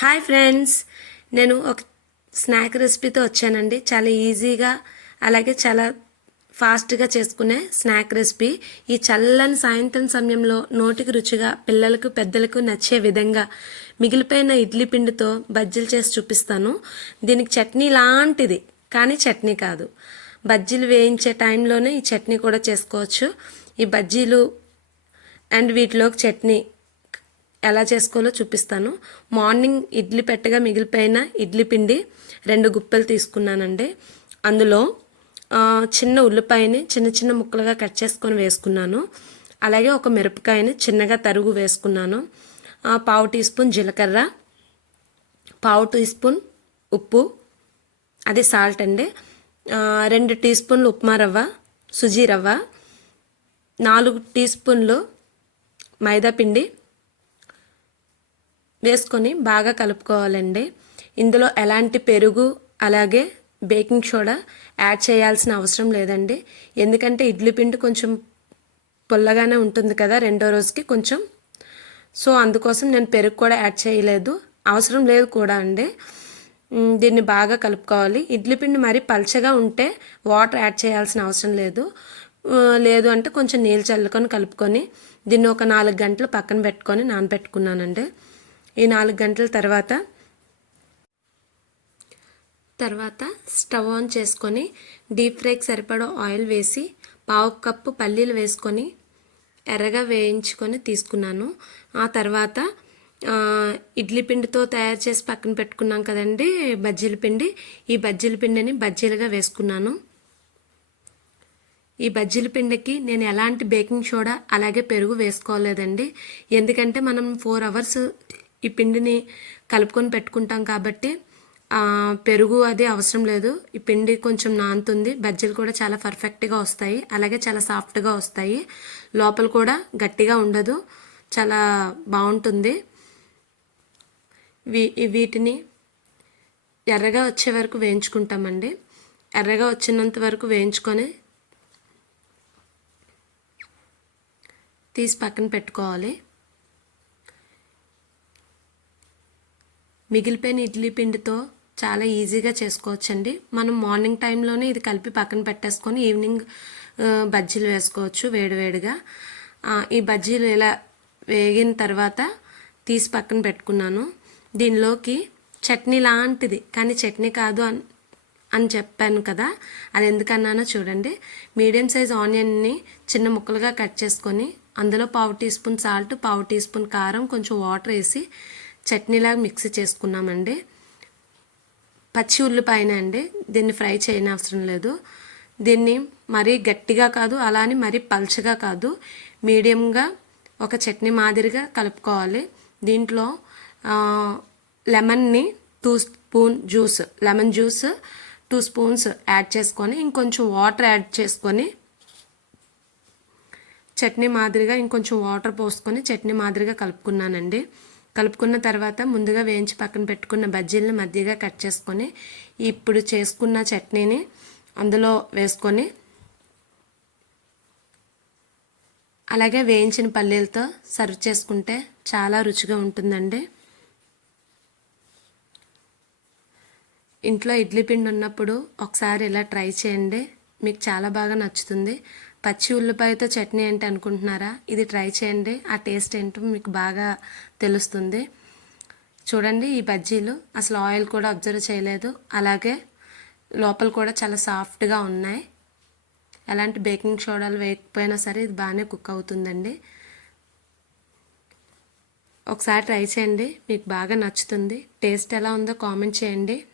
Hi friends. నేను ఒక snack రెసిపీతో వచ్చానండి. చాలా ఈజీగా అలాగే చాలా ఫాస్ట్గా చేసుకునే స్నాక్ రెసిపీ. ఈ చల్లని సాయంత్రం సమయంలో నోటికి రుచిగా పిల్లలకు పెద్దలకు నచ్చే విధంగా మిగిలిపోయిన ఇడ్లీ పిండితో బజ్జీలు చేసి చూపిస్తాను. దీనికి చట్నీ లాంటిది కానీ చట్నీ కాదు. బజ్జీలు వేయించే టైంలోనే ఈ చట్నీ కూడా చేసుకోవచ్చు. ఈ బజ్జీలు అండ్ వీటిలోకి చట్నీ ఎలా చేసుకోవాలో చూపిస్తాను. మార్నింగ్ ఇడ్లీ పెట్టగా మిగిలిపోయిన ఇడ్లీ పిండి రెండు గుప్పెలు తీసుకున్నానండి. అందులో చిన్న ఉల్లిపాయని చిన్న చిన్న ముక్కలుగా కట్ చేసుకొని వేసుకున్నాను. అలాగే ఒక మిరపకాయని చిన్నగా తరుగు వేసుకున్నాను. పావు టీ స్పూన్ జీలకర్ర పావు టీ స్పూన్ ఉప్పు అది సాల్ట్ అండి. రెండు టీ స్పూన్లు ఉప్మా రవ్వ సుజీ రవ్వ నాలుగు టీ స్పూన్లు మైదా పిండి వేసుకొని బాగా కలుపుకోవాలండి. ఇందులో ఎలాంటి పెరుగు అలాగే బేకింగ్ సోడా యాడ్ చేయాల్సిన అవసరం లేదండి. ఎందుకంటే ఇడ్లీ పిండి కొంచెం పుల్లగానే ఉంటుంది కదా రెండో రోజుకి కొంచెం. సో అందుకోసం నేను పెరుగు కూడా యాడ్ చేయలేదు. అవసరం లేదు కూడా అండి. దీన్ని బాగా కలుపుకోవాలి. ఇడ్లీ పిండి మరీ పల్చగా ఉంటే వాటర్ యాడ్ చేయాల్సిన అవసరం లేదు. లేదు అంటే కొంచెం నీళ్ళు చల్లుకొని కలుపుకొని దీన్ని ఒక నాలుగు గంటలు పక్కన పెట్టుకొని నానబెట్టుకున్నానండి. ఈ నాలుగు గంటల తర్వాత తర్వాత స్టవ్ ఆన్ చేసుకొని డీప్ ఫ్రైకి సరిపడా ఆయిల్ వేసి పావు కప్పు పల్లీలు వేసుకొని ఎర్రగా వేయించుకొని తీసుకున్నాను. ఆ తర్వాత ఇడ్లీ పిండితో తయారు చేసి పక్కన పెట్టుకున్నాం కదండి బజ్జీల పిండి. ఈ బజ్జీల పిండిని బజ్జీలుగా వేసుకున్నాను. ఈ బజ్జీల పిండికి నేను ఎలాంటి బేకింగ్ సోడా అలాగే పెరుగు వేసుకోలేదండి. ఎందుకంటే మనం ఫోర్ అవర్స్ ఈ పిండిని కలుపుకొని పెట్టుకుంటాం కాబట్టి పెరుగు అది అవసరం లేదు. ఈ పిండి కొంచెం నానుతుంది. బజ్జీలు కూడా చాలా పర్ఫెక్ట్గా వస్తాయి. అలాగే చాలా సాఫ్ట్గా వస్తాయి. లోపల కూడా గట్టిగా ఉండదు. చాలా బాగుంటుంది. వీ వీటిని ఎర్రగా వచ్చే వరకు వేయించుకుంటామండి. ఎర్రగా వచ్చినంత వరకు వేయించుకొని తీసి పక్కన పెట్టుకోవాలి. మిగిలిపోయిన ఇడ్లీ పిండితో చాలా ఈజీగా చేసుకోవచ్చండి. మనం మార్నింగ్ టైంలోనే ఇది కలిపి పక్కన పెట్టేసుకొని ఈవినింగ్ బజ్జీలు వేసుకోవచ్చు వేడివేడిగా ఈ బజ్జీలు ఇలా వేగిన తర్వాత తీసి పక్కన పెట్టుకున్నాను. దీనిలోకి చట్నీ లాంటిది కానీ చట్నీ కాదు అని అని చెప్పాను కదా అది ఎందుకన్నానో చూడండి. మీడియం సైజ్ ఆనియన్ని చిన్న ముక్కలుగా కట్ చేసుకొని అందులో పావు టీ స్పూన్ సాల్ట్ పావు టీ స్పూన్ కారం కొంచెం వాటర్ వేసి చట్నీలాగా మిక్స్ చేసుకున్నామండి. పచ్చి ఉల్లిపాయన అండి. దీన్ని ఫ్రై చేయని అవసరం లేదు. దీన్ని మరీ గట్టిగా కాదు అలా అని మరీ పల్చగా కాదు. మీడియంగా ఒక చట్నీ మాదిరిగా కలుపుకోవాలి. దీంట్లో లెమన్ని two spoon juice lemon juice two spoons add చేసుకొని ఇంకొంచెం వాటర్ యాడ్ చేసుకొని చట్నీ మాదిరిగా ఇంకొంచెం వాటర్ పోసుకొని చట్నీ మాదిరిగా కలుపుకున్నానండి. కలుపుకున్న తర్వాత ముందుగా వేయించి పక్కన పెట్టుకున్న బజ్జీలను మధ్యగా కట్ చేసుకొని ఇప్పుడు చేసుకున్న చట్నీని అందులో వేసుకొని అలాగే వేయించిన పల్లీలతో సర్వ్ చేసుకుంటే చాలా రుచిగా ఉంటుందండి. ఇంట్లో ఇడ్లీ పిండి ఉన్నప్పుడు ఒకసారి ఇలా ట్రై చేయండి. మీకు చాలా బాగా నచ్చుతుంది. పచ్చి ఉల్లిపాయతో చట్నీ ఏంటి అనుకుంటున్నారా? ఇది ట్రై చేయండి. ఆ టేస్ట్ ఏంటో మీకు బాగా తెలుస్తుంది. చూడండి ఈ బజ్జీలు. అసలు ఆయిల్ కూడా అబ్జర్వ్ చేయలేదు. అలాగే లోపల కూడా చాలా సాఫ్ట్గా ఉన్నాయి. ఎలాంటి బేకింగ్ సోడాలు వేయకపోయినా సరే ఇది బాగానే కుక్ అవుతుందండి. ఒకసారి ట్రై చేయండి. మీకు బాగా నచ్చుతుంది. టేస్ట్ ఎలా ఉందో కామెంట్ చేయండి.